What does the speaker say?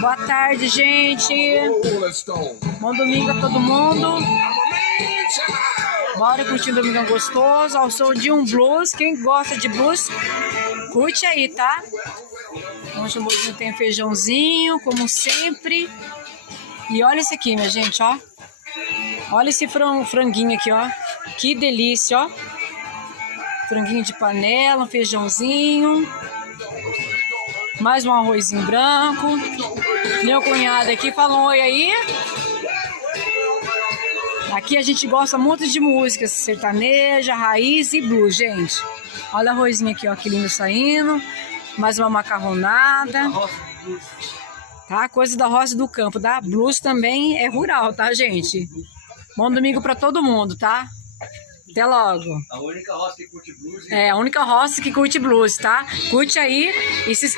Boa tarde, gente. Bom domingo a todo mundo. Bora curtir um domingão gostoso ao som de um blues. Quem gosta de blues, curte aí, tá? Hoje o tem feijãozinho, como sempre. E olha esse aqui, minha gente, ó. Olha esse franguinho aqui, ó. Que delícia, ó. Franguinho de panela, um feijãozinho. Mais um arrozinho branco. Meu cunhado aqui, fala um oi aí. Aqui a gente gosta muito de músicas sertaneja, raiz e blues, gente. Olha o arrozinho aqui, ó, que lindo saindo. Mais uma macarronada. Tá? Coisa da roça do campo, tá? Blues também é rural, tá, gente? Bom domingo pra todo mundo, tá? Até logo. A única roça que curte blues. É, a única roça que curte blues, tá? Curte aí e se inscreve.